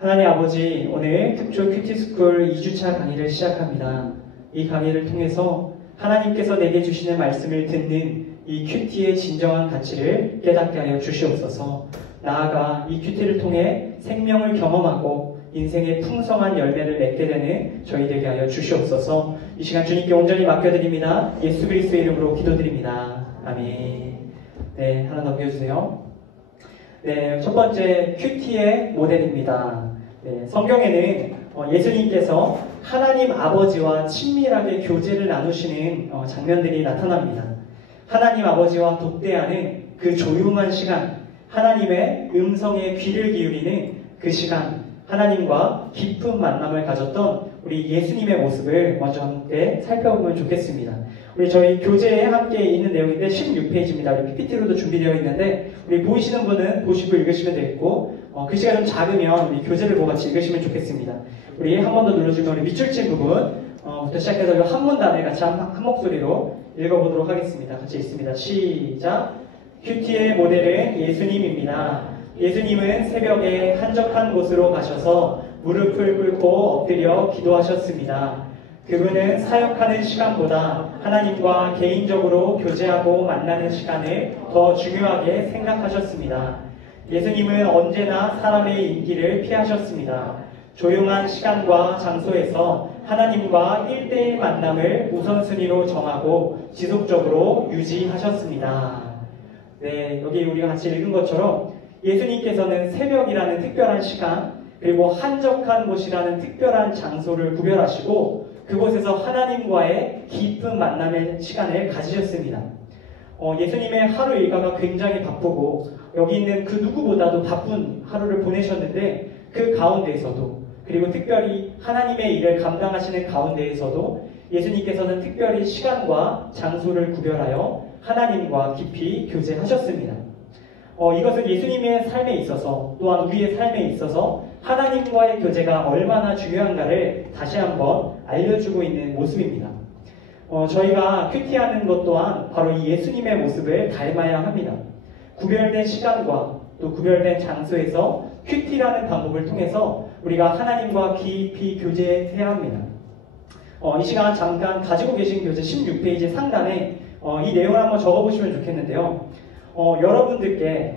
하나님 아버지, 오늘 특조 큐티스쿨 2주차 강의를 시작합니다. 이 강의를 통해서 하나님께서 내게 주시는 말씀을 듣는 이 큐티의 진정한 가치를 깨닫게 하여 주시옵소서. 나아가 이 큐티를 통해 생명을 경험하고 인생의 풍성한 열매를 맺게 되는 저희 되게 하여 주시옵소서. 이 시간 주님께 온전히 맡겨드립니다. 예수 그리스도의 이름으로 기도드립니다. 아멘. 네, 하나 넘겨주세요. 네, 첫 번째 큐티의 모델입니다. 네, 성경에는 예수님께서 하나님 아버지와 친밀하게 교제를 나누시는 장면들이 나타납니다. 하나님 아버지와 독대하는 그 조용한 시간, 하나님의 음성에 귀를 기울이는 그 시간, 하나님과 깊은 만남을 가졌던 우리 예수님의 모습을 먼저 함께 살펴보면 좋겠습니다. 우리 저희 교재에 함께 있는 내용인데 16페이지입니다. 우리 PPT로도 준비되어 있는데 우리 보이시는 분은 보시고 읽으시면 되겠고 글씨가 좀 작으면 우리 교재를 보고 같이 읽으시면 좋겠습니다. 우리 한 번 더 눌러주면 우리 밑줄친 부분부터 시작해서 이 한 문단을 같이 한 목소리로 읽어보도록 하겠습니다. 같이 읽습니다. 시작! 큐티의 모델은 예수님입니다. 예수님은 새벽에 한적한 곳으로 가셔서 무릎을 꿇고 엎드려 기도하셨습니다. 그분은 사역하는 시간보다 하나님과 개인적으로 교제하고 만나는 시간을 더 중요하게 생각하셨습니다. 예수님은 언제나 사람의 인기를 피하셨습니다. 조용한 시간과 장소에서 하나님과 1대1 만남을 우선순위로 정하고 지속적으로 유지하셨습니다. 네, 여기 우리가 같이 읽은 것처럼 예수님께서는 새벽이라는 특별한 시간, 그리고 한적한 곳이라는 특별한 장소를 구별하시고 그곳에서 하나님과의 깊은 만남의 시간을 가지셨습니다. 예수님의 하루 일과가 굉장히 바쁘고 여기 있는 그 누구보다도 바쁜 하루를 보내셨는데 그 가운데에서도 그리고 특별히 하나님의 일을 감당하시는 가운데에서도 예수님께서는 특별히 시간과 장소를 구별하여 하나님과 깊이 교제하셨습니다. 이것은 예수님의 삶에 있어서 또한 우리의 삶에 있어서 하나님과의 교제가 얼마나 중요한가를 다시 한번 알려주고 있는 모습입니다. 저희가 큐티하는 것 또한 바로 이 예수님의 모습을 닮아야 합니다. 구별된 시간과 또 구별된 장소에서 큐티라는 방법을 통해서 우리가 하나님과 깊이 교제해야 합니다. 이 시간 잠깐 가지고 계신 교재 16페이지 상단에 이 내용을 한번 적어보시면 좋겠는데요. 여러분들께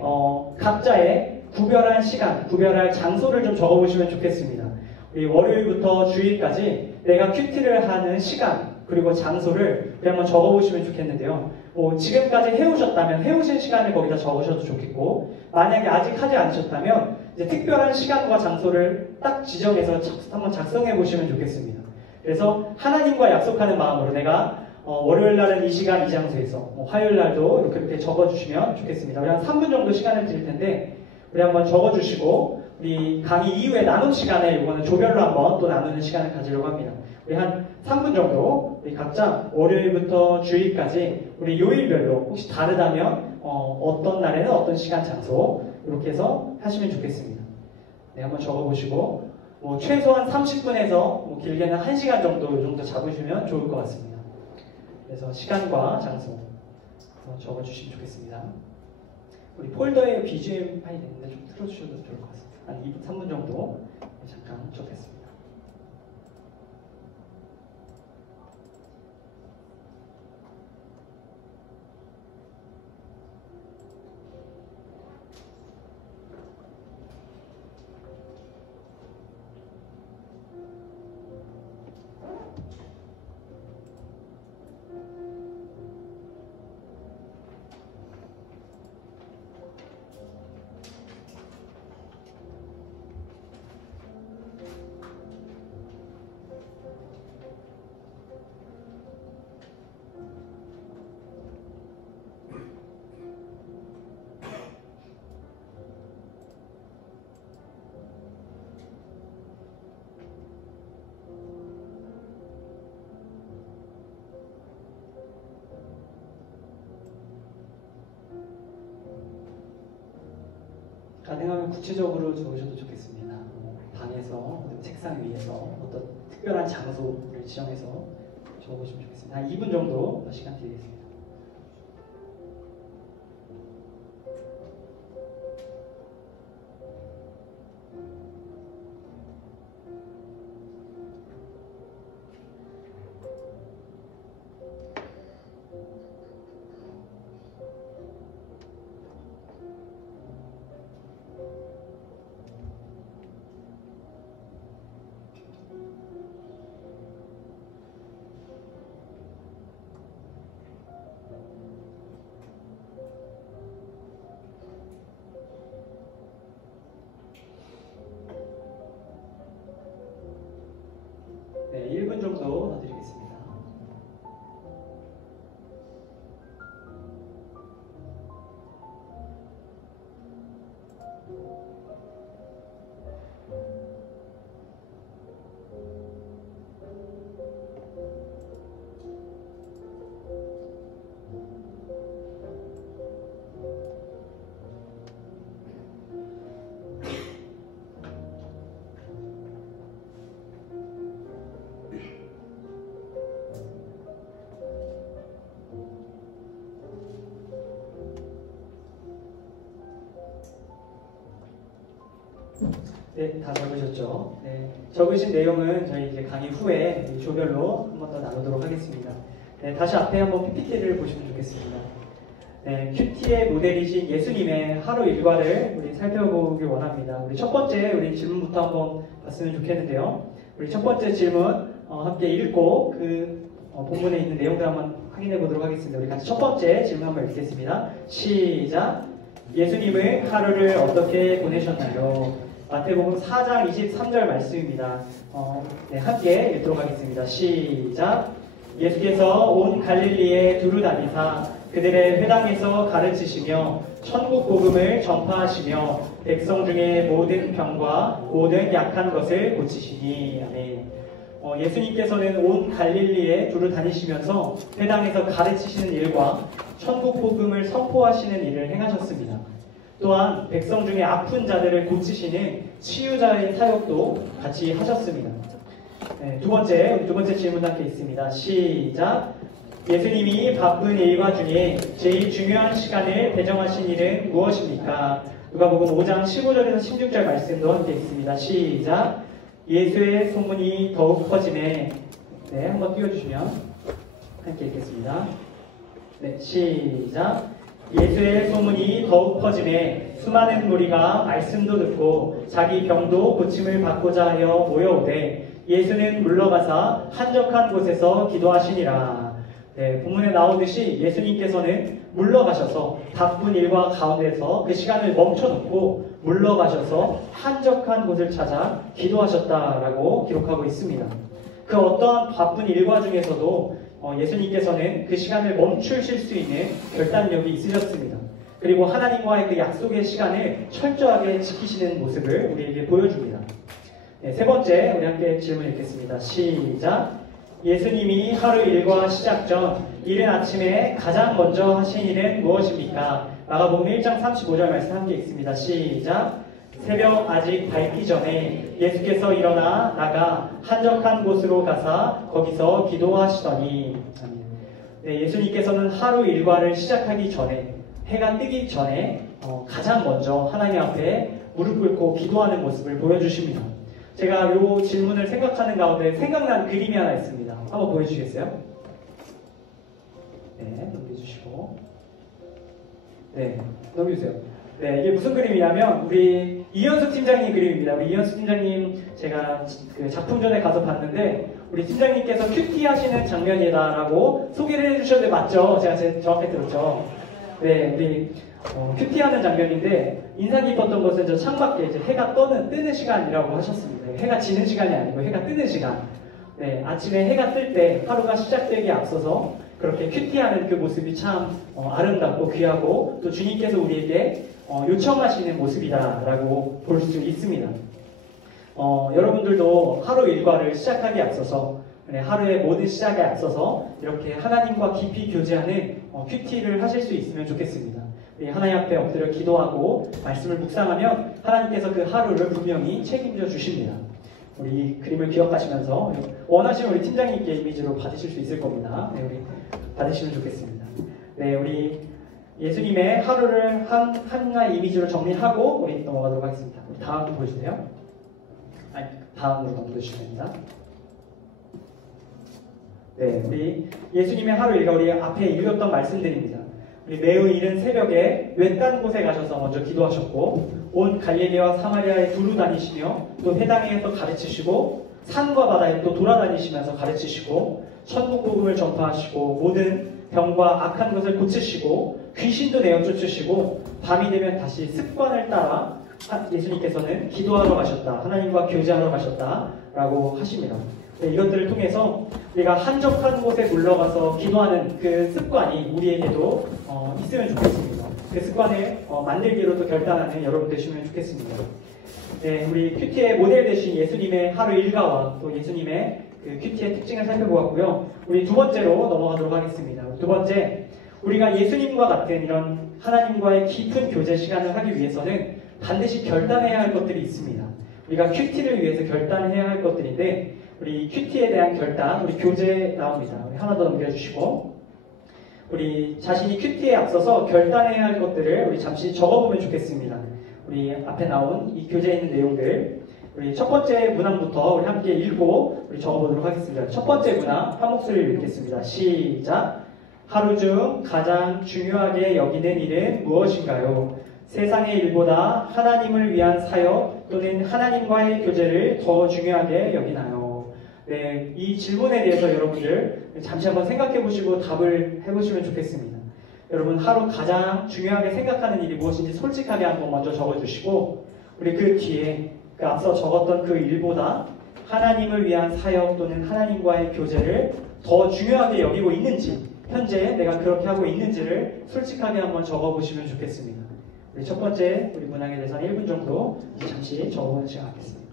각자의 구별한 시간, 구별할 장소를 좀 적어보시면 좋겠습니다. 우리 월요일부터 주일까지 내가 큐티를 하는 시간 그리고 장소를 한번 적어보시면 좋겠는데요. 지금까지 해오셨다면 해오신 시간을 거기다 적으셔도 좋겠고 만약에 아직 하지 않으셨다면 이제 특별한 시간과 장소를 딱 지정해서 한번 작성해 보시면 좋겠습니다. 그래서 하나님과 약속하는 마음으로 내가 월요일 날은 이 시간 이 장소에서 화요일 날도 이렇게 적어주시면 좋겠습니다. 우리 한 3분 정도 시간을 드릴 텐데 우리 한번 적어주시고 우리 강의 이후에 나눈 시간에 이거는 조별로 한번 또 나누는 시간을 가지려고 합니다. 우리 한 3분 정도 우리 각자 월요일부터 주일까지 우리 요일별로 혹시 다르다면 어떤 날에는 어떤 시간 장소 이렇게 해서 하시면 좋겠습니다. 네, 한번 적어보시고 최소한 30분에서 길게는 1시간 정도 이 정도 잡으시면 좋을 것 같습니다. 그래서 시간과 장소 적어주시면 좋겠습니다. 우리 폴더에 BGM 파일이 있는데 좀 틀어주셔도 좋을 것 같습니다. 한 2분, 3분 정도 잠깐 적겠습니다. 가능하면 구체적으로 적으셔도 좋겠습니다. 방에서, 책상 위에서 어떤 특별한 장소를 지정해서 적어보시면 좋겠습니다. 한 2분 정도 시간 드리겠습니다. 네, 다 적으셨죠? 네, 적으신 내용은 저희 이제 강의 후에 조별로 한 번 더 나누도록 하겠습니다. 네, 다시 앞에 한번 PPT를 보시면 좋겠습니다. 네, 큐티의 모델이신 예수님의 하루 일과를 우리 살펴보길 원합니다. 우리 첫 번째 우리 질문부터 한번 봤으면 좋겠는데요. 우리 첫 번째 질문 함께 읽고 그 본문에 있는 내용들 한번 확인해 보도록 하겠습니다. 우리 같이 첫 번째 질문 한번 읽겠습니다. 시작. 예수님은 하루를 어떻게 보내셨나요? 마태복음 4장 23절 말씀입니다. 네, 함께 읽도록 하겠습니다. 시작. 예수께서 온 갈릴리에 두루 다니사 그들의 회당에서 가르치시며 천국 복음을 전파하시며 백성 중에 모든 병과 모든 약한 것을 고치시니. 아멘. 예수님께서는 온 갈릴리에 두루 다니시면서 회당에서 가르치시는 일과 천국 복음을 선포하시는 일을 행하셨습니다. 또한 백성 중에 아픈 자들을 고치시는 치유자의 사역도 같이 하셨습니다. 네, 두 번째 질문 함께 있습니다. 시작. 예수님이 바쁜 일과 중에 제일 중요한 시간을 배정하신 일은 무엇입니까? 누가복음 5장 15절에서 16절 말씀도 함께 있습니다. 시작. 예수의 소문이 더욱 퍼지매. 네, 한번 띄워주시면 함께 읽겠습니다. 네, 시작. 예수의 소문이 더욱 퍼지매 수많은 무리가 말씀도 듣고 자기 병도 고침을 받고자 하여 모여오되 예수는 물러가사 한적한 곳에서 기도하시니라. 네, 본문에 나오듯이 예수님께서는 물러가셔서 바쁜 일과 가운데서 그 시간을 멈춰놓고 물러가셔서 한적한 곳을 찾아 기도하셨다라고 기록하고 있습니다. 그 어떠한 바쁜 일과 중에서도 예수님께서는 그 시간을 멈추실 수 있는 결단력이 있으셨습니다. 그리고 하나님과의 그 약속의 시간을 철저하게 지키시는 모습을 우리에게 보여줍니다. 네, 세 번째, 우리 함께 질문 읽겠습니다. 시작. 예수님이 하루 일과 시작 전 이른 아침에 가장 먼저 하신 일은 무엇입니까? 마가복음 1장 35절 말씀 함께 읽습니다. 시작. 새벽 아직 밝기 전에 예수께서 일어나 나가 한적한 곳으로 가사 거기서 기도하시더니. 네, 예수님께서는 하루 일과를 시작하기 전에 해가 뜨기 전에 가장 먼저 하나님 앞에 무릎 꿇고 기도하는 모습을 보여주십니다. 제가 이 질문을 생각하는 가운데 생각난 그림이 하나 있습니다. 한번 보여주시겠어요? 네, 넘겨주시고. 네, 넘겨주세요. 네, 이게 무슨 그림이냐면 우리 이현숙 팀장님 그림입니다. 우리 이현숙 팀장님 제가 그 작품전에 가서 봤는데 우리 팀장님께서 큐티 하시는 장면이다라고 소개를 해주셨는데 맞죠? 제가 정확히 들었죠? 네, 우리 큐티 하는 장면인데 인상 깊었던 것은 저 창밖에 이제 해가 뜨는 시간이라고 하셨습니다. 해가 지는 시간이 아니고 해가 뜨는 시간. 네, 아침에 해가 뜰 때 하루가 시작되기에 앞서서 그렇게 큐티하는 그 모습이 참 아름답고 귀하고 또 주님께서 우리에게 요청하시는 모습이다라고 볼 수 있습니다. 여러분들도 하루 일과를 시작하기에 앞서서 하루의 모든 시작에 앞서서 이렇게 하나님과 깊이 교제하는 큐티를 하실 수 있으면 좋겠습니다. 하나님 앞에 엎드려 기도하고 말씀을 묵상하면 하나님께서 그 하루를 분명히 책임져 주십니다. 우리 그림을 기억하시면서 원하시면 우리 팀장님께 이미지로 받으실 수 있을 겁니다. 네, 우리 받으시면 좋겠습니다. 네, 우리 예수님의 하루를 하나의 이미지로 정리하고 우리 넘어가도록 하겠습니다. 우리 다음 보여주세요. 아니, 다음으로 넘겨주시면 됩니다. 네, 우리 예수님의 하루 일과 우리 앞에 읽었던 말씀들입니다. 우리 매우 이른 새벽에 외딴 곳에 가셔서 먼저 기도하셨고 온 갈릴리와 사마리아에 두루 다니시며 또 회당에서 가르치시고 산과 바다에 또 돌아다니시면서 가르치시고 천국 복음을 전파하시고 모든 병과 악한 것을 고치시고 귀신도 내어 쫓으시고 밤이 되면 다시 습관을 따라 예수님께서는 기도하러 가셨다. 하나님과 교제하러 가셨다라고 하십니다. 네, 이것들을 통해서 우리가 한적한 곳에 물러가서 기도하는 그 습관이 우리에게도 있으면 좋겠습니다. 그 습관을 만들기로 또 결단하는 여러분 되시면 좋겠습니다. 네, 우리 큐티의 모델 되신 예수님의 하루 일과와 또 예수님의 그 큐티의 특징을 살펴보았고요. 우리 두 번째로 넘어가도록 하겠습니다. 두 번째, 우리가 예수님과 같은 이런 하나님과의 깊은 교제 시간을 하기 위해서는 반드시 결단해야 할 것들이 있습니다. 우리가 큐티를 위해서 결단해야 할 것들인데 우리 큐티에 대한 결단, 우리 교재 나옵니다. 우리 하나 더 넘겨주시고 우리 자신이 큐티에 앞서서 결단해야 할 것들을 우리 잠시 적어보면 좋겠습니다. 우리 앞에 나온 이 교재에 있는 내용들 우리 첫 번째 문항부터 우리 함께 읽고 우리 적어보도록 하겠습니다. 첫 번째 문항 한 목소리로 읽겠습니다. 시작. 하루 중 가장 중요하게 여기는 일은 무엇인가요? 세상의 일보다 하나님을 위한 사역 또는 하나님과의 교제를 더 중요하게 여기나요? 네, 이 질문에 대해서 여러분들 잠시 한번 생각해 보시고 답을 해보시면 좋겠습니다. 여러분 하루 가장 중요하게 생각하는 일이 무엇인지 솔직하게 한번 먼저 적어주시고 우리 그 뒤에 그 앞서 적었던 그 일보다 하나님을 위한 사역 또는 하나님과의 교제를 더 중요하게 여기고 있는지 현재 내가 그렇게 하고 있는지를 솔직하게 한번 적어보시면 좋겠습니다. 우리 첫 번째 우리 문항에 대해서 1분 정도 잠시 적어보는 시간 갖겠습니다.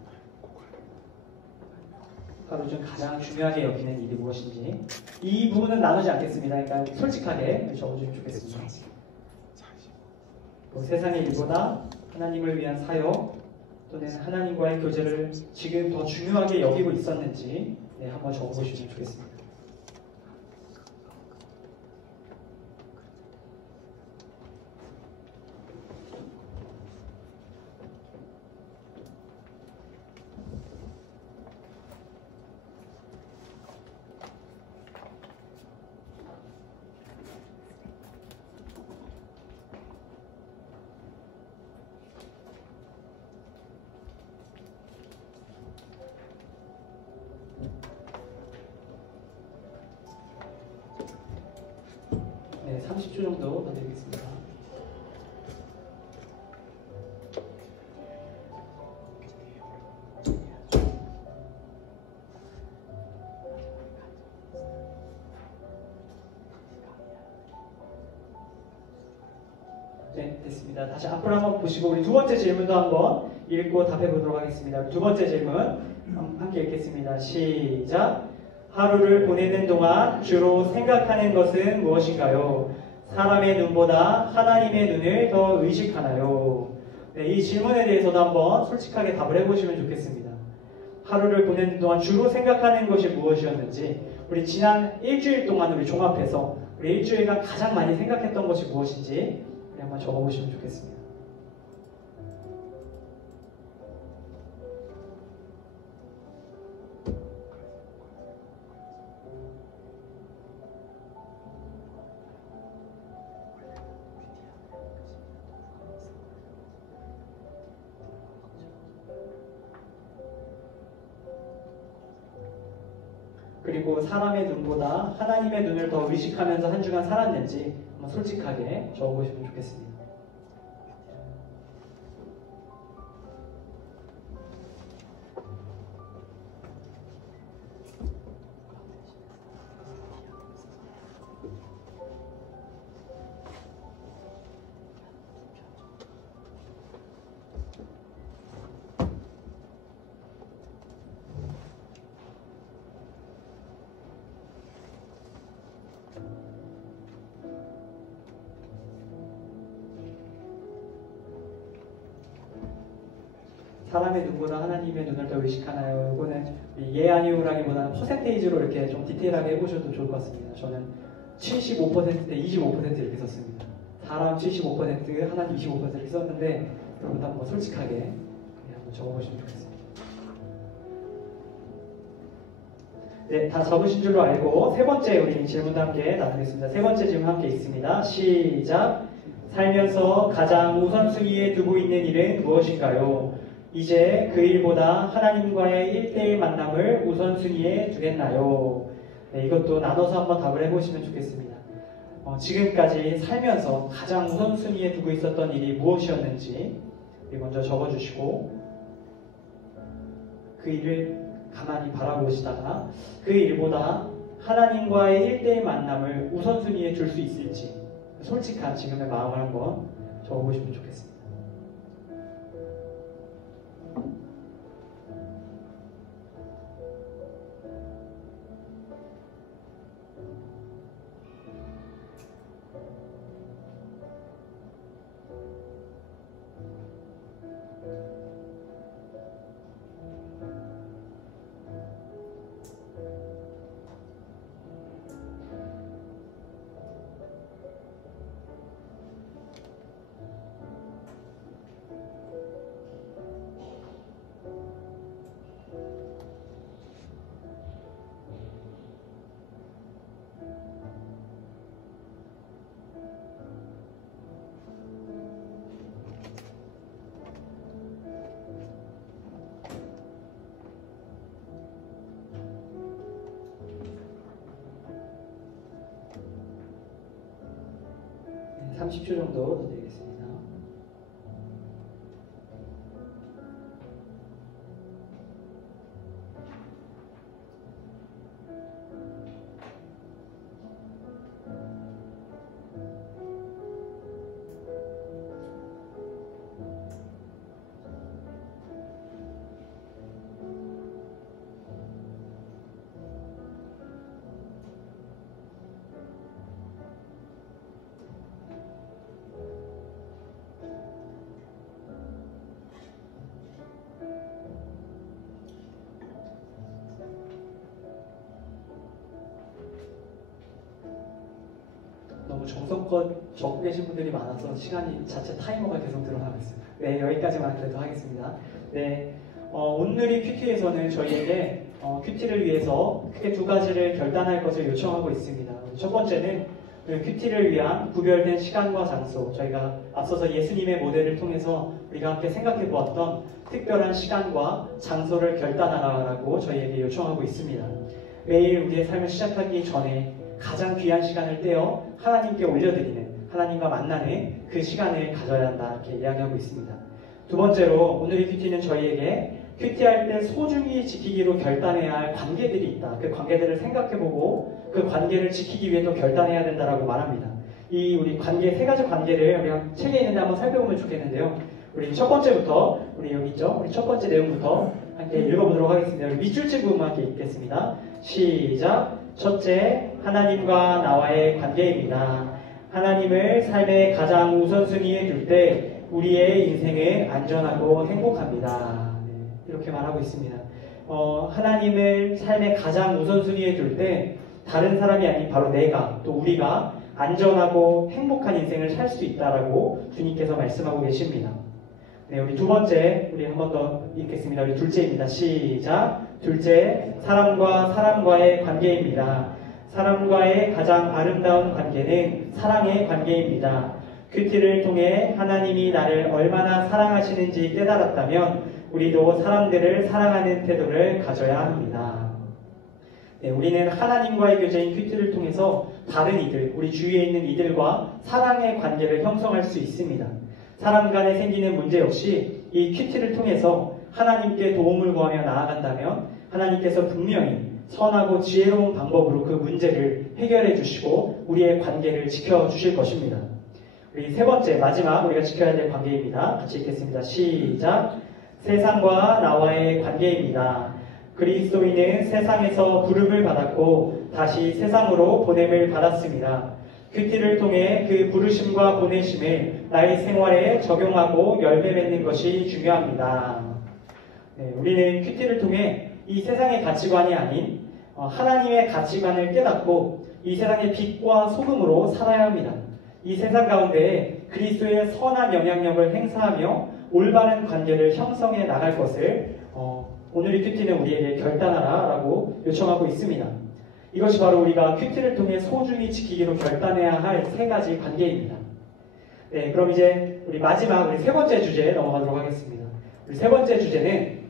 하루 중 가장 중요하게 여기는 일이 무엇인지 이 부분은 나누지 않겠습니다. 그러니까 솔직하게 적어주시면 좋겠습니다. 뭐 세상의 일보다 하나님을 위한 사역 또는 하나님과의 교제를 지금 더 중요하게 여기고 있었는지 한번 적어보시면 좋겠습니다. 네, 30초 정도 더 드리겠습니다. 네, 됐습니다. 다시 앞으로 한번 보시고 우리 두 번째 질문도 한번 읽고 답해 보도록 하겠습니다. 두 번째 질문 함께 읽겠습니다. 시작. 하루를 보내는 동안 주로 생각하는 것은 무엇인가요? 사람의 눈보다 하나님의 눈을 더 의식하나요? 네, 이 질문에 대해서도 한번 솔직하게 답을 해보시면 좋겠습니다. 하루를 보내는 동안 주로 생각하는 것이 무엇이었는지 우리 지난 일주일 동안 우리 종합해서 우리 일주일간 가장 많이 생각했던 것이 무엇인지 한번 적어보시면 좋겠습니다. 그리고 사람의 눈보다 하나님의 눈을 더 의식하면서 한 주간 살았는지 한번 솔직하게 적어보시면 좋겠습니다. 사람의 눈보다 하나님의 눈을 더 의식하나요? 이거는 예 아니오라기보다는 퍼센테이지로 이렇게 좀 디테일하게 해보셔도 좋을 것 같습니다. 저는 75%대 25% 이렇게 썼습니다. 사람 75%, 하나님 25% 이렇게 썼는데 여러분도 한번 솔직하게 한번 적어보시면 좋겠습니다. 네, 다 적으신 줄로 알고 세 번째 우리 질문도 함께 나누겠습니다. 세 번째 질문 함께 있습니다. 시작! 살면서 가장 우선순위에 두고 있는 일은 무엇인가요? 이제 그 일보다 하나님과의 1대1 만남을 우선순위에 두겠나요? 네, 이것도 나눠서 한번 답을 해보시면 좋겠습니다. 지금까지 살면서 가장 우선순위에 두고 있었던 일이 무엇이었는지 먼저 적어주시고 그 일을 가만히 바라보시다가 그 일보다 하나님과의 1대1 만남을 우선순위에 둘 수 있을지 솔직한 지금의 마음을 한번 적어보시면 좋겠습니다. 30초 정도 더 드리겠습니다. 너무 정성껏 적고 계신 분들이 많아서 시간이 자체 타이머가 계속 늘어나고 있습니다. 네, 여기까지만 그래도 하겠습니다. 네, 온누리 큐티에서는 저희에게 큐티를 위해서 크게 두 가지를 결단할 것을 요청하고 있습니다. 첫 번째는 큐티를 위한 구별된 시간과 장소, 저희가 앞서서 예수님의 모델을 통해서 우리가 함께 생각해 보았던 특별한 시간과 장소를 결단하라고 저희에게 요청하고 있습니다. 매일 우리의 삶을 시작하기 전에 가장 귀한 시간을 떼어 하나님께 올려드리는, 하나님과 만나는 그 시간을 가져야 한다, 이렇게 이야기하고 있습니다. 두 번째로 오늘의 큐티는 저희에게 큐티할 때 소중히 지키기로 결단해야 할 관계들이 있다. 그 관계들을 생각해보고 그 관계를 지키기 위해 또 결단해야 된다라고 말합니다. 이 우리 관계, 세 가지 관계를 우리가 책에 있는데 한번 살펴보면 좋겠는데요. 우리 첫 번째부터, 우리 여기 있죠? 우리 첫 번째 내용부터 함께 읽어보도록 하겠습니다. 밑줄치 부분만 함께 읽겠습니다. 시작! 첫째, 하나님과 나와의 관계입니다. 하나님을 삶의 가장 우선순위에 둘 때 우리의 인생은 안전하고 행복합니다. 네, 이렇게 말하고 있습니다. 하나님을 삶의 가장 우선순위에 둘 때 다른 사람이 아닌 바로 내가, 또 우리가 안전하고 행복한 인생을 살 수 있다라고 주님께서 말씀하고 계십니다. 네, 우리 두 번째, 우리 한 번 더 읽겠습니다. 우리 둘째입니다. 시작! 둘째, 사람과 사람과의 관계입니다. 사람과의 가장 아름다운 관계는 사랑의 관계입니다. 큐티를 통해 하나님이 나를 얼마나 사랑하시는지 깨달았다면 우리도 사람들을 사랑하는 태도를 가져야 합니다. 네, 우리는 하나님과의 교제인 큐티를 통해서 다른 이들, 우리 주위에 있는 이들과 사랑의 관계를 형성할 수 있습니다. 사람 간에 생기는 문제 역시 이 큐티를 통해서 하나님께 도움을 구하며 나아간다면 하나님께서 분명히 선하고 지혜로운 방법으로 그 문제를 해결해 주시고 우리의 관계를 지켜주실 것입니다. 우리 세 번째, 마지막 우리가 지켜야 될 관계입니다. 같이 읽겠습니다. 시작! 세상과 나와의 관계입니다. 그리스도인은 세상에서 부름을 받았고 다시 세상으로 보냄을 받았습니다. 큐티를 통해 그 부르심과 보내심을 나의 생활에 적용하고 열매 맺는 것이 중요합니다. 네, 우리는 큐티를 통해 이 세상의 가치관이 아닌 하나님의 가치관을 깨닫고 이 세상의 빛과 소금으로 살아야 합니다. 이 세상 가운데 그리스도의 선한 영향력을 행사하며 올바른 관계를 형성해 나갈 것을 오늘의 큐티는 우리에게 결단하라 라고 요청하고 있습니다. 이것이 바로 우리가 큐티를 통해 소중히 지키기로 결단해야 할 세 가지 관계입니다. 네, 그럼 이제 우리 마지막 우리 세 번째 주제에 넘어가도록 하겠습니다. 우리 세 번째 주제는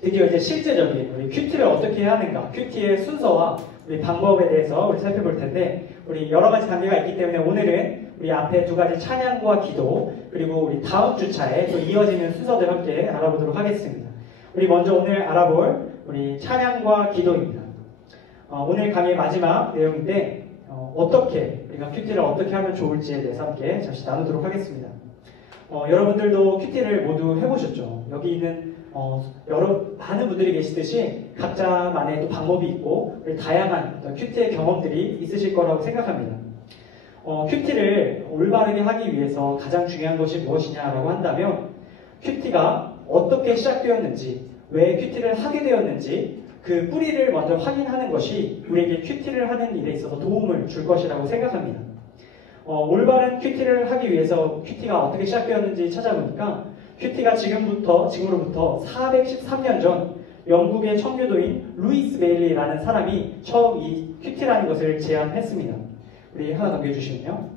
드디어 이제 실제적인 우리 큐티를 어떻게 해야 하는가, 큐티의 순서와 우리 방법에 대해서 우리 살펴볼 텐데, 우리 여러 가지 단계가 있기 때문에 오늘은 우리 앞에 두 가지 찬양과 기도, 그리고 우리 다음 주차에 또 이어지는 순서들 함께 알아보도록 하겠습니다. 우리 먼저 오늘 알아볼 우리 찬양과 기도입니다. 오늘 강의 마지막 내용인데 어떻게 우리가 큐티를 어떻게 하면 좋을지에 대해서 함께 잠시 나누도록 하겠습니다. 여러분들도 큐티를 모두 해보셨죠? 여기 있는 많은 분들이 계시듯이 각자만의 또 방법이 있고 다양한 큐티의 경험들이 있으실 거라고 생각합니다. 큐티를 올바르게 하기 위해서 가장 중요한 것이 무엇이냐라고 한다면 큐티가 어떻게 시작되었는지, 왜 큐티를 하게 되었는지 그 뿌리를 먼저 확인하는 것이 우리에게 큐티를 하는 일에 있어서 도움을 줄 것이라고 생각합니다. 올바른 큐티를 하기 위해서 큐티가 어떻게 시작되었는지 찾아보니까 큐티가 지금으로부터 413년 전 영국의 청교도인 루이스 베일리라는 사람이 처음 이 큐티라는 것을 제안했습니다. 우리 하나 넘겨주시면요.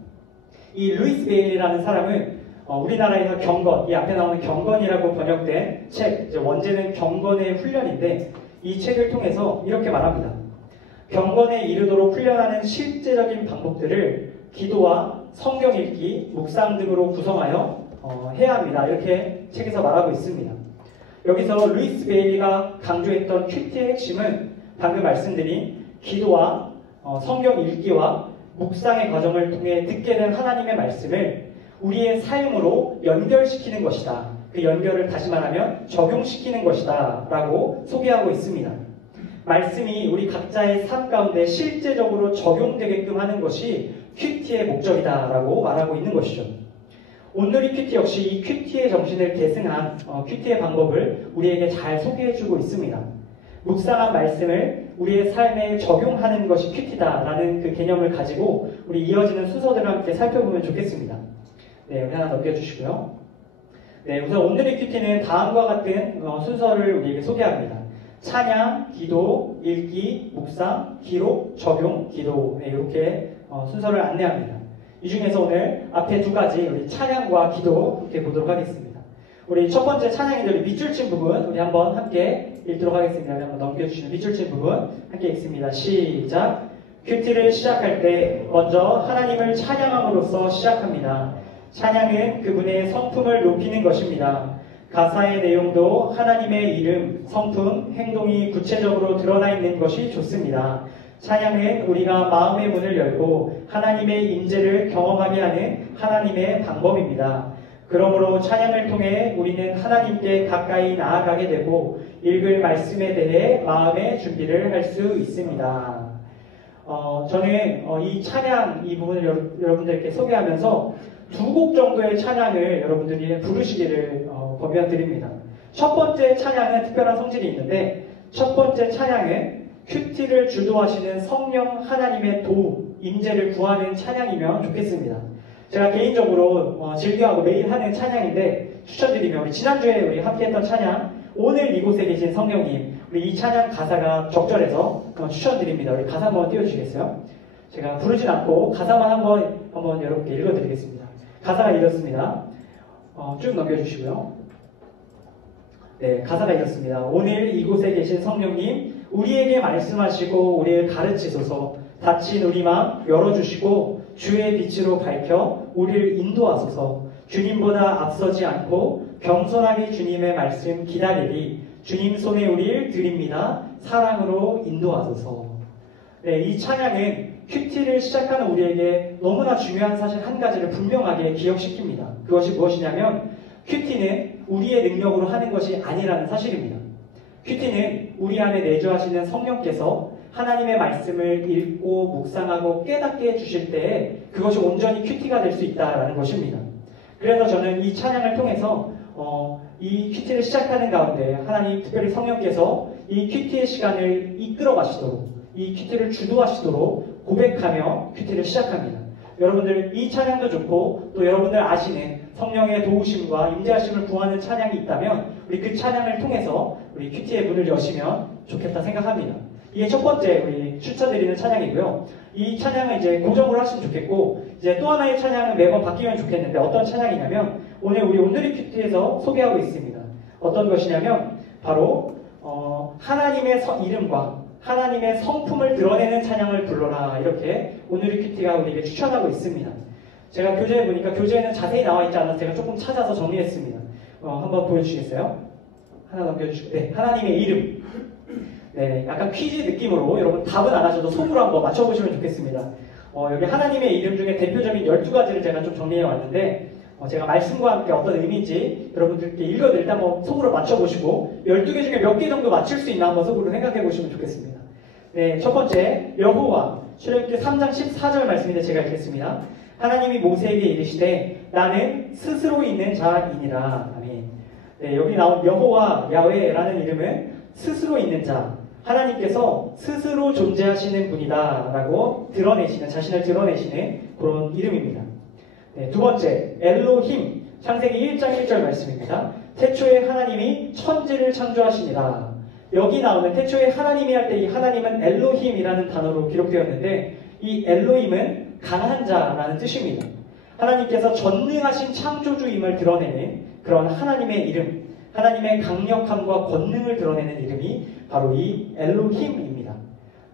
이 루이스 베일리라는 사람은 우리나라에서 경건, 이 앞에 나오는 경건이라고 번역된 책, 이제 원제는 경건의 훈련인데 이 책을 통해서 이렇게 말합니다. 경건에 이르도록 훈련하는 실제적인 방법들을 기도와 성경 읽기, 묵상 등으로 구성하여 해야 합니다. 이렇게 책에서 말하고 있습니다. 여기서 루이스 베일리가 강조했던 큐티의 핵심은 방금 말씀드린 기도와 성경 읽기와 묵상의 과정을 통해 듣게 된 하나님의 말씀을 우리의 삶으로 연결시키는 것이다. 그 연결을 다시 말하면 적용시키는 것이다 라고 소개하고 있습니다. 말씀이 우리 각자의 삶 가운데 실제적으로 적용되게끔 하는 것이 큐티의 목적이다 라고 말하고 있는 것이죠. 온누리 큐티 역시 이 큐티의 정신을 계승한 큐티의 방법을 우리에게 잘 소개해주고 있습니다. 묵상한 말씀을 우리의 삶에 적용하는 것이 큐티다라는 그 개념을 가지고 우리 이어지는 순서들을 함께 살펴보면 좋겠습니다. 네, 우리 하나 넘겨주시고요. 네, 우선 오늘의 큐티는 다음과 같은 순서를 우리에게 소개합니다. 찬양, 기도, 읽기, 묵상, 기록, 적용, 기도. 네, 이렇게 순서를 안내합니다. 이 중에서 오늘 앞에 두 가지 우리 찬양과 기도 함께 보도록 하겠습니다. 우리 첫 번째 찬양인들 밑줄 친 부분 우리 한번 함께 읽도록 하겠습니다. 한번 넘겨주시는 밑줄 친 부분 함께 읽습니다. 시작! 큐티를 시작할 때 먼저 하나님을 찬양함으로써 시작합니다. 찬양은 그분의 성품을 높이는 것입니다. 가사의 내용도 하나님의 이름, 성품, 행동이 구체적으로 드러나 있는 것이 좋습니다. 찬양은 우리가 마음의 문을 열고 하나님의 임재를 경험하게 하는 하나님의 방법입니다. 그러므로 찬양을 통해 우리는 하나님께 가까이 나아가게 되고 읽을 말씀에 대해 마음의 준비를 할 수 있습니다. 저는 이 찬양 이 부분을 여러분들께 소개하면서 두 곡 정도의 찬양을 여러분들이 부르시기를 권면드립니다. 첫 번째 찬양은 특별한 성질이 있는데 첫 번째 찬양은 큐티를 주도하시는 성령 하나님의 도움, 임재를 구하는 찬양이면 좋겠습니다. 제가 개인적으로 즐겨하고 매일 하는 찬양인데 추천드리면 우리 지난주에 우리 함께했던 찬양 오늘 이곳에 계신 성령님 우리 이 찬양 가사가 적절해서 추천드립니다. 우리 가사 한번 띄워주시겠어요? 제가 부르진 않고 가사만 한번 여러분께 읽어드리겠습니다. 가사가 이렇습니다. 쭉 넘겨주시고요. 네, 가사가 이렇습니다. 오늘 이곳에 계신 성령님 우리에게 말씀하시고 우리를 가르치소서. 닫힌 우리 마음 열어주시고 주의 빛으로 밝혀 우리를 인도하소서. 주님보다 앞서지 않고 겸손하게 주님의 말씀 기다리리. 주님 손에 우리를 드립니다. 사랑으로 인도하소서. 네, 이 찬양은 큐티를 시작하는 우리에게 너무나 중요한 사실 한 가지를 분명하게 기억시킵니다. 그것이 무엇이냐면 큐티는 우리의 능력으로 하는 것이 아니라는 사실입니다. 큐티는 우리 안에 내주하시는 성령께서 하나님의 말씀을 읽고 묵상하고 깨닫게 해주실 때에 그것이 온전히 큐티가 될 수 있다는 것입니다. 그래서 저는 이 찬양을 통해서 이 큐티를 시작하는 가운데 하나님 특별히 성령께서 이 큐티의 시간을 이끌어 가시도록 이 큐티를 주도하시도록 고백하며 큐티를 시작합니다. 여러분들 이 찬양도 좋고 또 여러분들 아시는 성령의 도우심과 임재하심을 구하는 찬양이 있다면 우리 그 찬양을 통해서 우리 큐티의 문을 여시면 좋겠다 생각합니다. 이게 첫 번째 우리 추천드리는 찬양이고요. 이 찬양은 이제 고정으로 하시면 좋겠고 이제 또 하나의 찬양은 매번 바뀌면 좋겠는데 어떤 찬양이냐면 오늘 우리 온누리 큐티에서 소개하고 있습니다. 어떤 것이냐면 바로 하나님의 이름과 하나님의 성품을 드러내는 찬양을 불러라 이렇게 온누리 큐티가 우리에게 추천하고 있습니다. 제가 교재에 보니까 교재에는 자세히 나와 있지 않아서 제가 조금 찾아서 정리했습니다. 한번 보여주시겠어요? 하나 넘겨주시고 네, 하나님의 이름 네, 약간 퀴즈 느낌으로 여러분 답은 안 하셔도 속으로 한번 맞춰보시면 좋겠습니다. 여기 하나님의 이름 중에 대표적인 12가지를 제가 좀 정리해 왔는데 제가 말씀과 함께 어떤 의미인지 여러분들께 읽어드릴 때 한번 속으로 맞춰보시고 12개 중에 몇 개 정도 맞출 수 있나 한번 속으로 생각해 보시면 좋겠습니다. 네, 첫 번째 여호와 출애굽기 3장 14절 말씀인데 제가 읽겠습니다. 하나님이 모세에게 이르시되 나는 스스로 있는 자이니라. 아멘. 네, 여기 나온 여호와 야훼라는 이름은 스스로 있는 자 하나님께서 스스로 존재하시는 분이다 라고 자신을 드러내시는 그런 이름입니다. 네, 두 번째 엘로힘 창세기 1장 1절 말씀입니다. 태초에 하나님이 천지를 창조하시니라. 여기 나오는 태초에 하나님이 할 때 이 하나님은 엘로힘이라는 단어로 기록되었는데 이 엘로힘은 강한 자라는 뜻입니다. 하나님께서 전능하신 창조주임을 드러내는 그런 하나님의 이름 하나님의 강력함과 권능을 드러내는 이름이 바로 이 엘로힘입니다.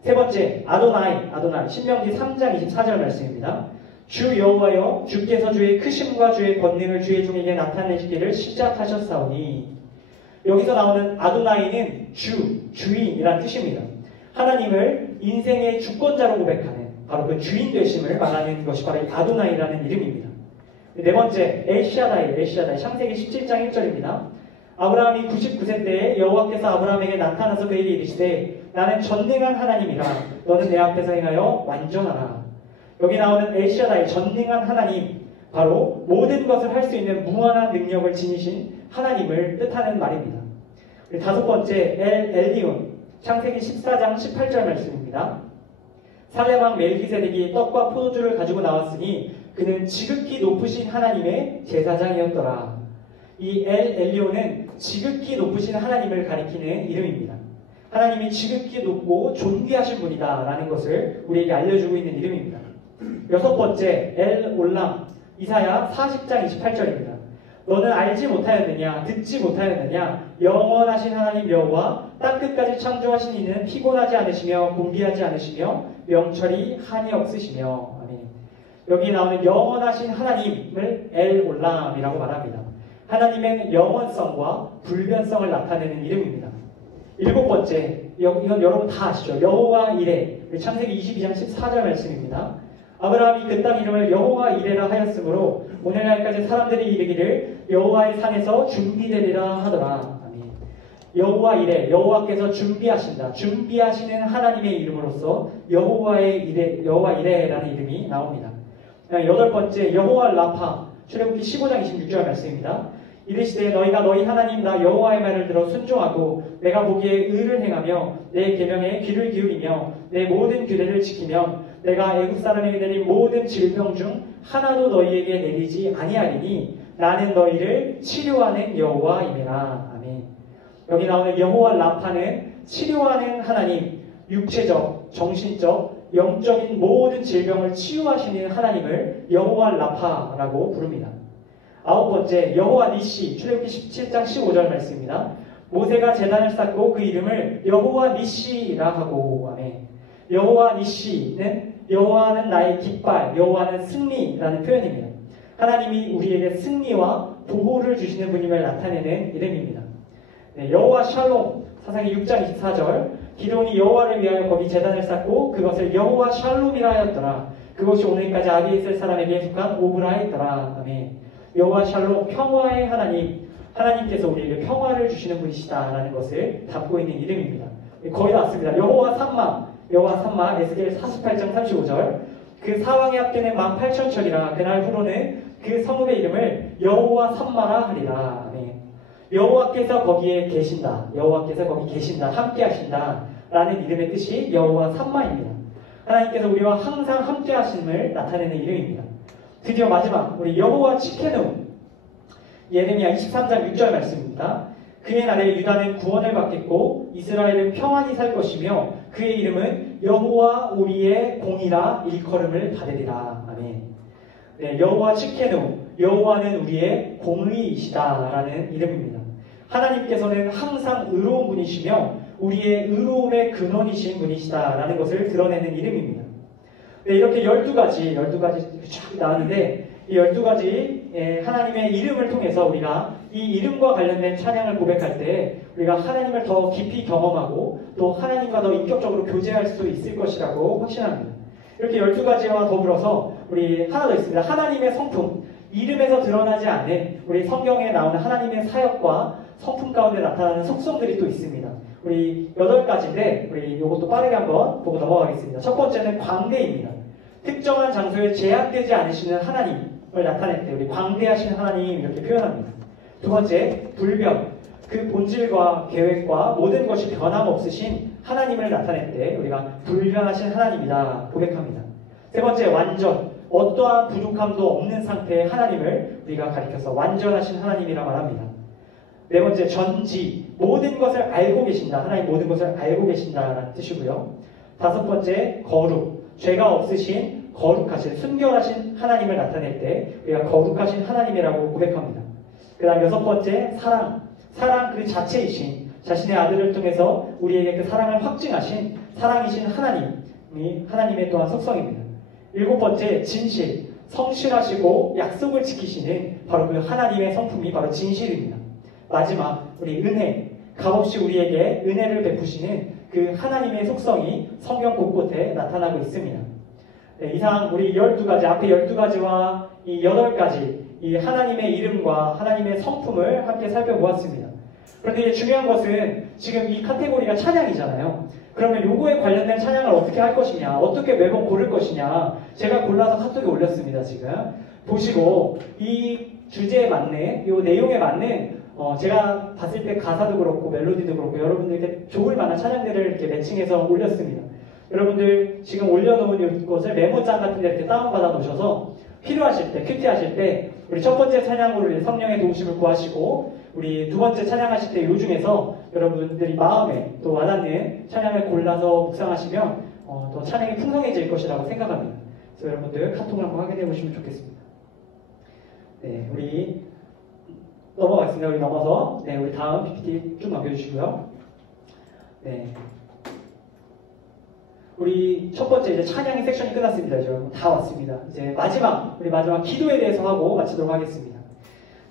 세 번째 아도나이 신명기 3장 24절 말씀입니다. 주 여호와여 주께서 주의 크심과 주의 권능을 주의 종에게 나타내시기를 시작하셨사오니. 여기서 나오는 아도나이는 주인이라는 뜻입니다. 하나님을 인생의 주권자로 고백하는 바로 그 주인 되심을 말하는 것이 바로 이 아도나이라는 이름입니다. 네 번째, 엘샤다이, 창세기 17장 1절입니다. 아브라함이 99세 때에 여호와께서 아브라함에게 나타나서 그에게 이르시되 나는 전능한 하나님이라 너는 내 앞에서 행하여 완전하라. 여기 나오는 엘샤다이, 전능한 하나님, 바로 모든 것을 할 수 있는 무한한 능력을 지니신 하나님을 뜻하는 말입니다. 다섯 번째, 엘리온, 창세기 14장 18절 말씀입니다. 살렘왕 멜기세덱이 떡과 포도주를 가지고 나왔으니 그는 지극히 높으신 하나님의 제사장이었더라. 이 엘리온은 지극히 높으신 하나님을 가리키는 이름입니다. 하나님이 지극히 높고 존귀하신 분이다 라는 것을 우리에게 알려주고 있는 이름입니다. 여섯 번째, 엘올람, 이사야 40장 28절입니다. 너는 알지 못하였느냐, 듣지 못하였느냐, 영원하신 하나님 여호와 땅끝까지 창조하신 이는 피곤하지 않으시며 곤비하지 않으시며 명철이 한이 없으시며. 아멘. 여기 나오는 영원하신 하나님을 엘올람이라고 말합니다. 하나님의 영원성과 불변성을 나타내는 이름입니다. 일곱 번째, 이건 여러분 다 아시죠? 여호와 이레, 창세기 22장 14절 말씀입니다. 아브라함이 그 땅 이름을 여호와 이레라 하였으므로 오늘날까지 사람들이 이르기를 여호와의 산에서 준비되리라 하더라. 아멘. 여호와 이레, 여호와께서 준비하신다. 준비하시는 하나님의 이름으로서 여호와 이레라는 이름이 나옵니다. 여덟 번째, 여호와 라파, 출애굽기 15장 26절 말씀입니다. 이르시되 너희가 너희 하나님 나 여호와의 말을 들어 순종하고 내가 보기에 의를 행하며 내 계명에 귀를 기울이며 내 모든 규례를 지키면 내가 애굽 사람에게 내린 모든 질병 중 하나도 너희에게 내리지 아니하리니 나는 너희를 치료하는 여호와이니라. 아멘. 여기 나오는 여호와 라파는 치료하는 하나님, 육체적, 정신적, 영적인 모든 질병을 치유하시는 하나님을 여호와 라파라고 부릅니다. 아홉 번째, 여호와 니시, 출애굽기 17장 15절 말씀입니다. 모세가 제단을 쌓고 그 이름을 여호와 니시라 하고. 아멘. 여호와 니시는 여호와는 나의 깃발, 여호와는 승리라는 표현입니다. 하나님이 우리에게 승리와 보호를 주시는 분임을 나타내는 이름입니다. 네, 여호와 샬롬, 사사기 6장 24절. 기드온이 여호와를 위하여 거기 제단을 쌓고 그것을 여호와 샬롬이라 하였더라. 그것이 오늘까지 아비에셀 사람에게 속한 오브라였더라. 아멘. 여호와 샬롬, 평화의 하나님, 하나님께서 우리에게 평화를 주시는 분이시다라는 것을 담고 있는 이름입니다. 거의 다 왔습니다. 여호와 삼마, 에스겔 48장 35절. 그 사왕의 합계는 18,000철이라 그날 후로는 그 성읍의 이름을 여호와 삼마라 하리라. 아멘. 여호와께서 거기에 계신다. 여호와께서 거기 계신다. 함께 하신다. 라는 이름의 뜻이 여호와 삼마입니다. 하나님께서 우리와 항상 함께 하심을 나타내는 이름입니다. 드디어 마지막, 우리 여호와 츠케누, 예레미야 23장 6절 말씀입니다. 그의 날에 유다는 구원을 받겠고 이스라엘은 평안히 살 것이며 그의 이름은 여호와 우리의 공이라 일컬음을 받으리라. 아멘. 네, 여호와 츠케누, 여호와는 우리의 공의이시다라는 이름입니다. 하나님께서는 항상 의로운 분이시며 우리의 의로움의 근원이신 분이시다라는 것을 드러내는 이름입니다. 네, 이렇게 12가지 쫙 나왔는데 이 12가지 하나님의 이름을 통해서 우리가 이 이름과 관련된 찬양을 고백할 때 우리가 하나님을 더 깊이 경험하고 또 하나님과 더 인격적으로 교제할 수 있을 것이라고 확신합니다. 이렇게 12가지와 더불어서 우리 하나 더 있습니다. 하나님의 성품, 이름에서 드러나지 않는 우리 성경에 나오는 하나님의 사역과 성품 가운데 나타나는 속성들이 또 있습니다. 우리 8가지인데 우리 이것도 빠르게 한번 보고 넘어가겠습니다. 첫 번째는 광대입니다. 특정한 장소에 제한되지 않으시는 하나님을 나타낼 때 우리 광대하신 하나님 이렇게 표현합니다. 두 번째, 불변. 그 본질과 계획과 모든 것이 변함없으신 하나님을 나타낼 때 우리가 불변하신 하나님이다 고백합니다. 세 번째, 완전. 어떠한 부족함도 없는 상태의 하나님을 우리가 가리켜서 완전하신 하나님이라 말합니다. 네 번째, 전지. 모든 것을 알고 계신다. 하나님 모든 것을 알고 계신다라는 뜻이고요. 다섯 번째, 거룩. 죄가 없으신 거룩하신 순결하신 하나님을 나타낼 때 우리가 거룩하신 하나님이라고 고백합니다. 그 다음 여섯 번째, 사랑. 사랑 그 자체이신 자신의 아들을 통해서 우리에게 그 사랑을 확증하신 사랑이신 하나님이 하나님의 또한 속성입니다. 일곱 번째, 진실. 성실하시고 약속을 지키시는 바로 그 하나님의 성품이 바로 진실입니다. 마지막, 우리 은혜, 값없이 우리에게 은혜를 베푸시는 그 하나님의 속성이 성경 곳곳에 나타나고 있습니다. 네, 이상 우리 12가지, 앞에 12가지와 이 8가지, 이 하나님의 이름과 하나님의 성품을 함께 살펴보았습니다. 그런데 이제 중요한 것은 지금 이 카테고리가 찬양이잖아요. 그러면 요거에 관련된 찬양을 어떻게 할 것이냐, 어떻게 매번 고를 것이냐, 제가 골라서 카톡에 올렸습니다. 지금 보시고 이 주제에 맞는, 이 내용에 맞는 제가 봤을 때 가사도 그렇고 멜로디도 그렇고 여러분들께 좋을 만한 찬양들을 이렇게 매칭해서 올렸습니다. 여러분들 지금 올려놓은 것을 메모장 같은 데 이렇게 다운받아 놓으셔서 필요하실 때, 큐티 하실 때 우리 첫 번째 찬양으로 성령의 도우심을 구하시고 우리 두 번째 찬양하실 때 요 중에서 여러분들이 마음에 또 와닿는 찬양을 골라서 묵상하시면 더 찬양이 풍성해질 것이라고 생각합니다. 그래서 여러분들 카톡을 한번 확인해 보시면 좋겠습니다. 네, 우리 넘어가겠습니다. 우리 넘어서 우리 다음 PPT 쭉 넘겨주시고요. 네. 우리 첫 번째 이제 찬양의 섹션이 끝났습니다. 이제 다 왔습니다. 이제 우리 마지막 기도에 대해서 하고 마치도록 하겠습니다.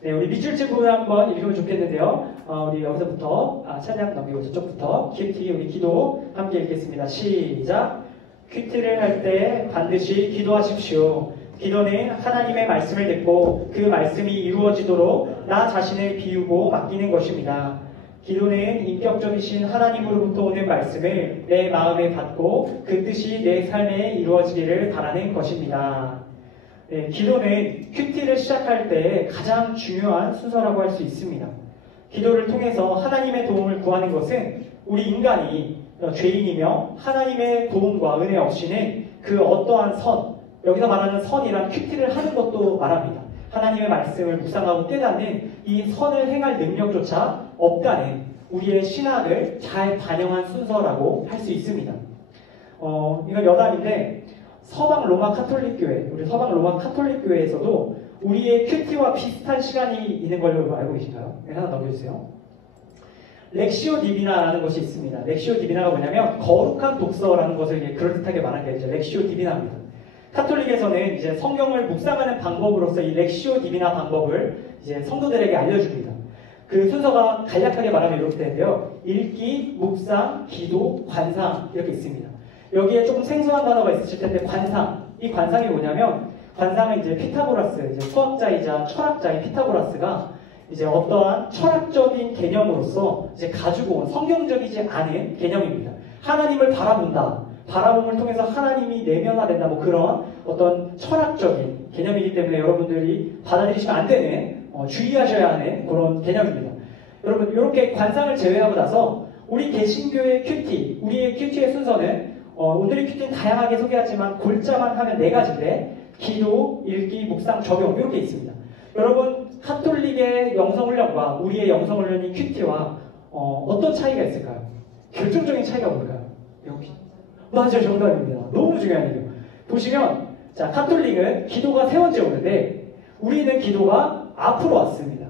네, 우리 밑줄집 부분 한번 읽으면 좋겠는데요. 우리 여기서부터 찬양 넘기고 저쪽부터 큐티 우리 기도 함께 읽겠습니다. 시작. 큐티를 할 때 반드시 기도하십시오. 기도는 하나님의 말씀을 듣고 그 말씀이 이루어지도록 나 자신을 비우고 맡기는 것입니다. 기도는 인격적이신 하나님으로부터 오는 말씀을 내 마음에 받고 그 뜻이 내 삶에 이루어지기를 바라는 것입니다. 네, 기도는 큐티를 시작할 때 가장 중요한 순서라고 할 수 있습니다. 기도를 통해서 하나님의 도움을 구하는 것은 우리 인간이 죄인이며 하나님의 도움과 은혜 없이는 그 어떠한 여기서 말하는 선이란 큐티를 하는 것도 말합니다. 하나님의 말씀을 묵상하고 깨닫는 이 선을 행할 능력조차 없다는 우리의 신앙을 잘 반영한 순서라고 할 수 있습니다. 이건 여담인데 서방 로마 카톨릭 교회, 우리 서방 로마 카톨릭 교회에서도 우리의 큐티와 비슷한 시간이 있는 걸로 알고 계신가요? 네, 하나 넘겨주세요. 렉시오 디비나라는 것이 있습니다. 렉시오 디비나가 뭐냐면 거룩한 독서라는 것을 그럴듯하게 말한 게 이제 렉시오 디비나입니다. 카톨릭에서는 이제 성경을 묵상하는 방법으로서 이 렉시오 디비나 방법을 이제 성도들에게 알려줍니다. 그 순서가 간략하게 말하면 이렇게 되는데요. 읽기, 묵상, 기도, 관상 이렇게 있습니다. 여기에 조금 생소한 단어가 있으실 텐데 관상. 이 관상이 뭐냐면 관상은 이제 피타고라스, 이제 수학자이자 철학자인 피타고라스가 이제 어떠한 철학적인 개념으로서 이제 가지고 온 성경적이지 않은 개념입니다. 하나님을 바라본다. 바라봄을 통해서 하나님이 내면화된다. 뭐 그런 어떤 철학적인 개념이기 때문에 여러분들이 받아들이시면 안 되는 주의하셔야 하는 그런 개념입니다. 여러분 이렇게 관상을 제외하고 나서 우리 개신교의 큐티, 우리의 큐티의 순서는 오늘의 큐티는 다양하게 소개하지만 골자만 하면 4가지인데 기도, 읽기, 묵상, 적용 이렇게 있습니다. 여러분 카톨릭의 영성훈련과 우리의 영성훈련인 큐티와 어떤 차이가 있을까요? 결정적인 차이가 뭘까요? 여기. 맞아요, 정답입니다. 너무 중요한 얘기예요. 보시면 자 카톨릭은 기도가 세 번째 오는데 우리는 기도가 앞으로 왔습니다.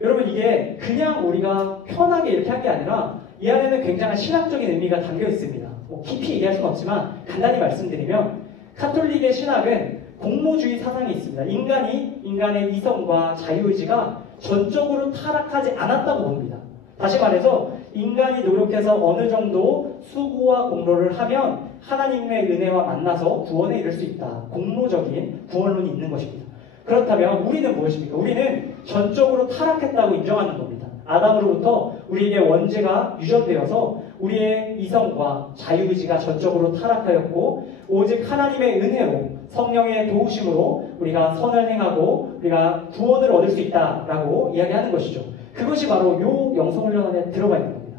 여러분 이게 그냥 우리가 편하게 이렇게 한 게 아니라 이 안에는 굉장한 신학적인 의미가 담겨 있습니다. 뭐 깊이 얘기할 수는 없지만 간단히 말씀드리면 카톨릭의 신학은 공모주의 사상이 있습니다. 인간의 이성과 자유의지가 전적으로 타락하지 않았다고 봅니다. 다시 말해서 인간이 노력해서 어느 정도 수고와 공로를 하면 하나님의 은혜와 만나서 구원에 이를 수 있다. 공로적인 구원론이 있는 것입니다. 그렇다면 우리는 무엇입니까? 우리는 전적으로 타락했다고 인정하는 겁니다. 아담으로부터 우리에게 원죄가 유전되어서 우리의 이성과 자유의지가 전적으로 타락하였고 오직 하나님의 은혜로 성령의 도우심으로 우리가 선을 행하고 우리가 구원을 얻을 수 있다라고 이야기하는 것이죠. 그것이 바로 요 영성훈련 안에 들어가 있는 겁니다.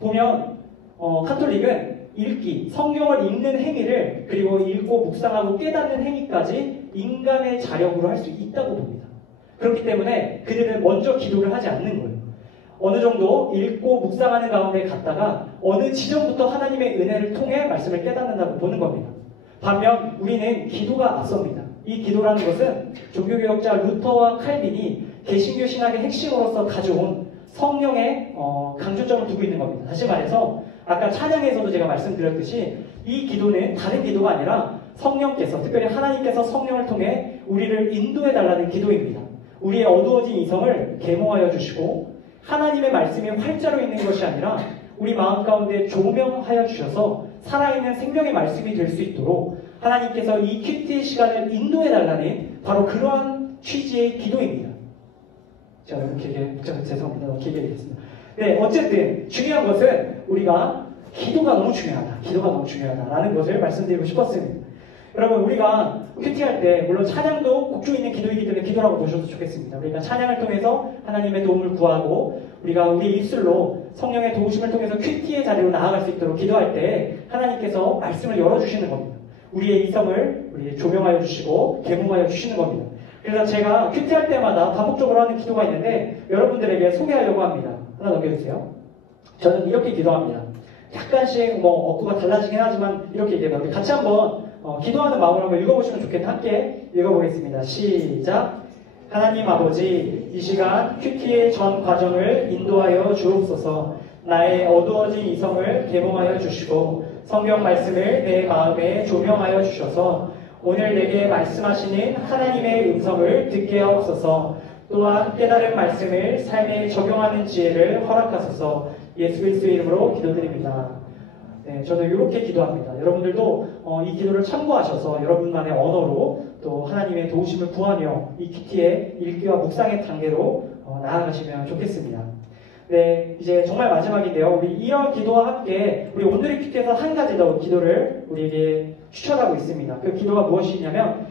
보면 카톨릭은 읽기, 성경을 읽는 행위를 그리고 읽고 묵상하고 깨닫는 행위까지 인간의 자력으로 할 수 있다고 봅니다. 그렇기 때문에 그들은 먼저 기도를 하지 않는 거예요. 어느 정도 읽고 묵상하는 가운데 갔다가 어느 지점부터 하나님의 은혜를 통해 말씀을 깨닫는다고 보는 겁니다. 반면 우리는 기도가 앞섭니다. 이 기도라는 것은 종교개혁자 루터와 칼빈이 개신교 신학의 핵심으로서 가져온 성령의 강조점을 두고 있는 겁니다. 다시 말해서 아까 찬양에서도 제가 말씀드렸듯이 이 기도는 다른 기도가 아니라 성령께서, 특별히 하나님께서 성령을 통해 우리를 인도해달라는 기도입니다. 우리의 어두워진 이성을 계몽하여 주시고 하나님의 말씀이 활자로 있는 것이 아니라 우리 마음 가운데 조명하여 주셔서 살아있는 생명의 말씀이 될 수 있도록 하나님께서 이 큐티의 시간을 인도해달라는 바로 그러한 취지의 기도입니다. 제가 너무 길게, 죄송합니다. 너무 길게 얘기했습니다. 네, 어쨌든 중요한 것은 우리가 기도가 너무 중요하다. 기도가 너무 중요하다라는 것을 말씀드리고 싶었습니다. 여러분, 우리가 큐티할 때 물론 찬양도 곡조 있는 기도이기 때문에 기도라고 보셔도 좋겠습니다. 우리가 찬양을 통해서 하나님의 도움을 구하고 우리가 우리의 입술로 성령의 도우심을 통해서 큐티의 자리로 나아갈 수 있도록 기도할 때 하나님께서 말씀을 열어주시는 겁니다. 우리의 이성을 우리 조명하여 주시고 계몽하여 주시는 겁니다. 그래서 제가 큐티할 때마다 반복적으로 하는 기도가 있는데 여러분들에게 소개하려고 합니다. 하나 넘겨주세요. 저는 이렇게 기도합니다. 약간씩 어구가 달라지긴 하지만 이렇게 얘기해요. 우리 같이 한번 기도하는 마음으로 한번 읽어보시면 좋겠는데 함께 읽어보겠습니다. 시작! 하나님 아버지, 이 시간 큐티의 전 과정을 인도하여 주옵소서. 나의 어두워진 이성을 계몽하여 주시고 성경 말씀을 내 마음에 조명하여 주셔서 오늘 내게 말씀하시는 하나님의 음성을 듣게 하옵소서. 또한 깨달은 말씀을 삶에 적용하는 지혜를 허락하소서. 예수 그리스도의 이름으로 기도드립니다. 네, 저는 이렇게 기도합니다. 여러분들도 이 기도를 참고하셔서 여러분만의 언어로 또 하나님의 도우심을 구하며 이 큐티의 읽기와 묵상의 단계로 나아가시면 좋겠습니다. 네, 이제 정말 마지막인데요. 우리 이런 기도와 함께 우리 오늘의 큐티에서 한 가지 더 기도를 우리에게 추천하고 있습니다. 그 기도가 무엇이냐면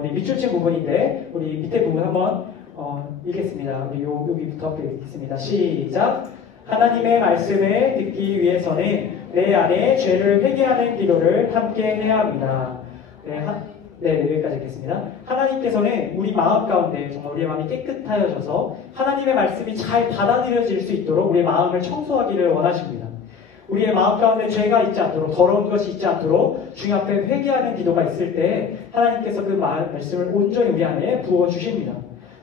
우리 밑줄친 부분인데 우리 밑에 부분 한번 읽겠습니다. 우리 여기부터 함께 읽겠습니다. 시작! 하나님의 말씀을 듣기 위해서는 내 안에 죄를 회개하는 기도를 함께 해야 합니다. 네, 여기까지 읽겠습니다. 하나님께서는 우리 마음 가운데 정말 우리의 마음이 깨끗하여져서 하나님의 말씀이 잘 받아들여질 수 있도록 우리의 마음을 청소하기를 원하십니다. 우리의 마음 가운데 죄가 있지 않도록, 더러운 것이 있지 않도록 주님 앞에 회개하는 기도가 있을 때 하나님께서 그 말씀을 온전히 우리 안에 부어주십니다.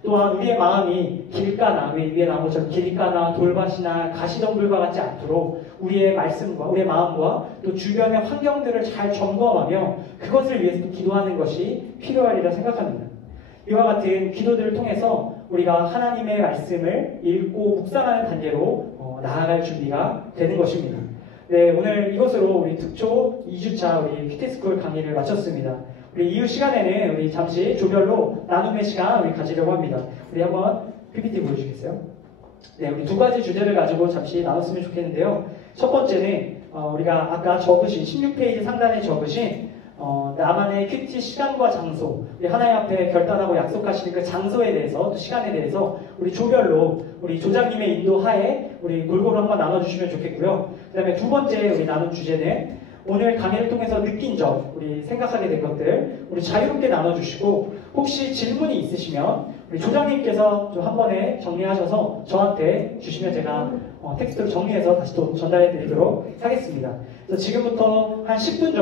또한 우리의 마음이 길가나, 위에 나온 것처럼 길가나 돌밭이나 가시덤불과 같지 않도록 우리의 말씀과 우리의 마음과 또 주변의 환경들을 잘 점검하며 그것을 위해서 기도하는 것이 필요하리라 생각합니다. 이와 같은 기도들을 통해서 우리가 하나님의 말씀을 읽고 묵상하는 단계로 나아갈 준비가 되는 것입니다. 네, 오늘 이것으로 우리 특초 2주차 우리 큐티스쿨 강의를 마쳤습니다. 우리 이후 시간에는 우리 잠시 조별로 나눔의 시간 우리 가지려고 합니다. 우리 한번 PPT 보여주시겠어요? 네, 우리 두 가지 주제를 가지고 잠시 나눴으면 좋겠는데요. 첫 번째는 우리가 아까 적으신 16페이지 상단에 적으신 나만의 큐티 시간과 장소, 우리 하나님 앞에 결단하고 약속하시는 그 장소에 대해서 또 시간에 대해서 우리 조별로 우리 조장님의 인도하에 우리 골고루 한번 나눠주시면 좋겠고요. 그 다음에 두 번째 우리 나눈 주제는 오늘 강의를 통해서 느낀 점, 우리 생각하게 된 것들 우리 자유롭게 나눠주시고 혹시 질문이 있으시면 우리 조장님께서 좀 한 번에 정리하셔서 저한테 주시면 제가 텍스트로 정리해서 다시 또 전달해 드리도록 하겠습니다. 그래서 지금부터 한 10분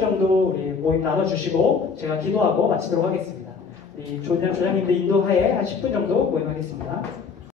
정도 우리 모임 나눠주시고 제가 기도하고 마치도록 하겠습니다. 우리 조장님들 인도하에 한 10분 정도 모임하겠습니다.